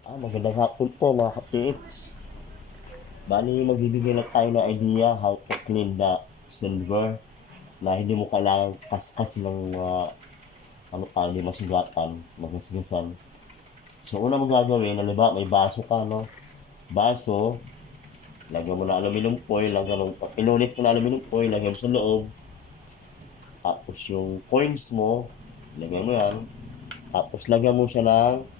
Ah, magandang hapon po mga kapits. Bali, magbibigay lang tayo ng idea how to clean the silver na hindi mo kailangan kaskas ng mga ano pa, hindi masigatan, magasgasan. So, una mo gagawin, halimbawa may baso ka, no? Baso, lagyan mo na aluminum foil, lagyan mo, pinunit mo na aluminum foil, lagyan mo sa loob. Tapos yung coins mo, lagyan mo yan. Tapos lagyan mo siya ng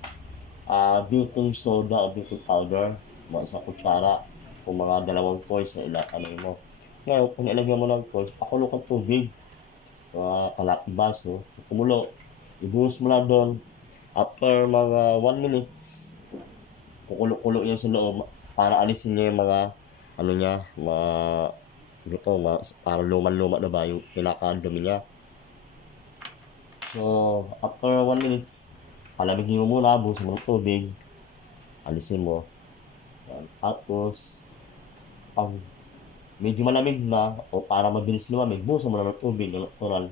ah baking soda o baking powder, mga isang kutsara, kung mga dalawang coins na ila, ano mo. Ngayon, kung ilagyan mo ng coins, pakulo kang tubig. Mga kalaki baso, kumulo. Ibuhos mo lang doon. After mga 1 minutes, kukulo-kulo yan sa loob para alisin niya yung mga, ano niya, mga, ito, mga, parang luman-luma na ba yung pinaka-dumi niya. So, after 1 minutes, palamigin mo muna, buhusan mo ng tubig, alisin mo. Yan. Tapos, pag medyo malamig na, o para mabilis lumamig, buhusan mo na ng tubig, yung natural.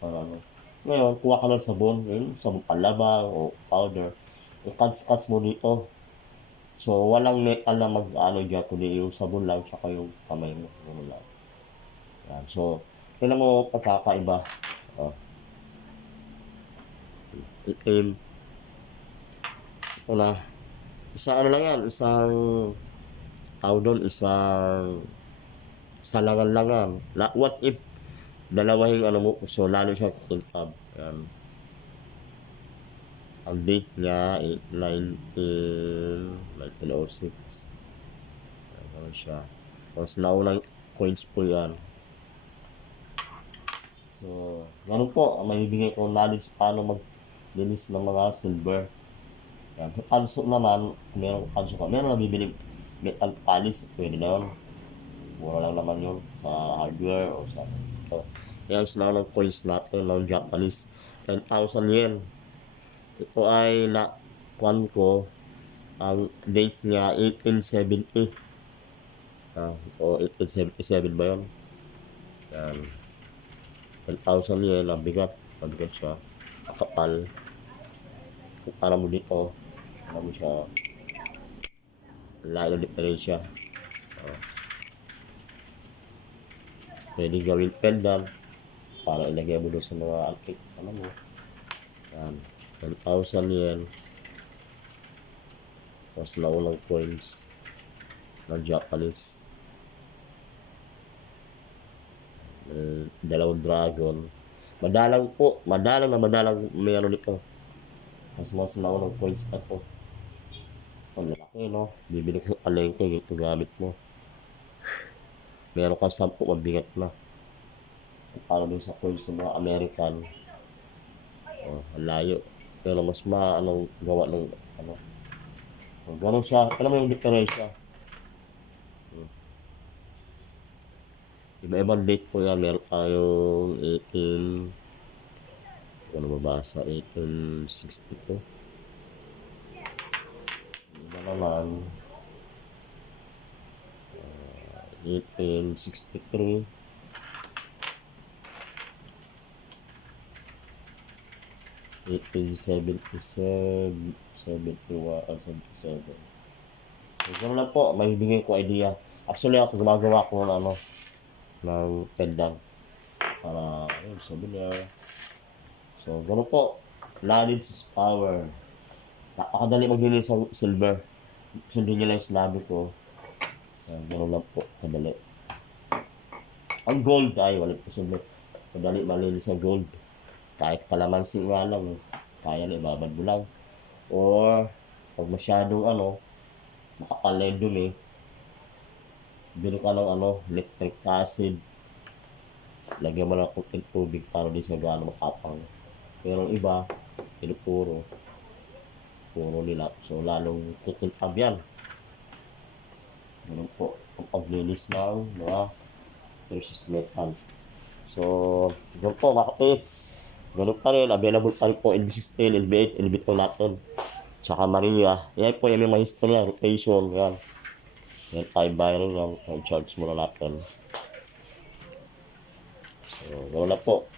Para ano. Ngayon, kuha ka ng sabon, yun, sabon palaba o powder. I-cuts-cuts mo dito. So, walang metal na mag-ano dyan, kundi yung sabon lang, tsaka yung kamay mo. Yun lang. Yan. So, tingnan mo pagkakaiba. Oh. Itim. Wala. Isa ano lang yan, isang tawag doon, isang salangan lang yan. What if dalawa yung ano mo, so lalo siya kintab. Yan. Ang date niya, eh, 19, 1906. Yan, Ganun siya. Tapos naunang coins po yan. So, ganun po, ang maibigay kong knowledge paano maglinis ng mga silver. Yan. Sa Kanso naman, meron kanso ka, meron na bibili metal polish, pwede na yun. Mura lang naman yun sa hardware o sa ito. Yan gusto na ng coins natin ng Japanese. 10,000 yen. Ito ay na kwan ko ang date niya 1870. Ah, o 1877 ba yun? Yan. 10,000 yen, nabigat. Nabigat siya. Kapal. Para mo dito, mo siya lalo diferensya. Oh. Pwede gawin pendant para ilagay mo doon sa mga antique. Ano mo? Yan. 10,000 yen. Tapos naunang coins ng Japanese. Eh, dalawang dragon. Madalang po. Madalang na madalang meron ito. Mas mas naunang coins pa to. Ang lalaki, no? Bibili ka ng palengke, ito gamit mo. Meron kang sampu, mabigat na. Para dun sa coins ng mga American. Oh, ang layo. Pero mas ma, anong gawa ng, ano. Oh, ganun siya. Alam mo yung diferensya. Hmm. Iba-ibang date po yan. Meron tayong 18... Ano mabasa? 1862. Iba naman. Uh, 1863. Eighteen seventy-seven, seventy-one, or seventy-seven. So, ganun lang po, may bigay ko idea. Actually, ako gumagawa ko ng ano, ng pendant. Para, yun, souvenir. So, ganun po. Knowledge is power. Napakadali maglinis sa silver. Sundin nyo lang yung sinabi ko. Yan, ganun lang po. Kadali. Ang gold ay wala po silver. Kadali malinis sa gold. Kahit kalamansi nga lang. eh. Kaya na ibabad mo lang. Or, pag masyadong ano, makapal na yung dumi, bili ka ng ano, electric acid. Lagyan mo ng kunting tubig para di sa gaano makapang. Pero ang iba, pinupuro. Puro nila. So, lalong kukuntab yan. Ganun po. Ang paglinis ng mga precious metal. So, ganun po mga kapits. Ganun pa rin. Available pa rin po LB16, LB8, LB2 natin. Tsaka Maria. Yan po yung mga history yan. Rotation. Yan. Yan tayo yan. Ang charge muna natin. So, ganun na po.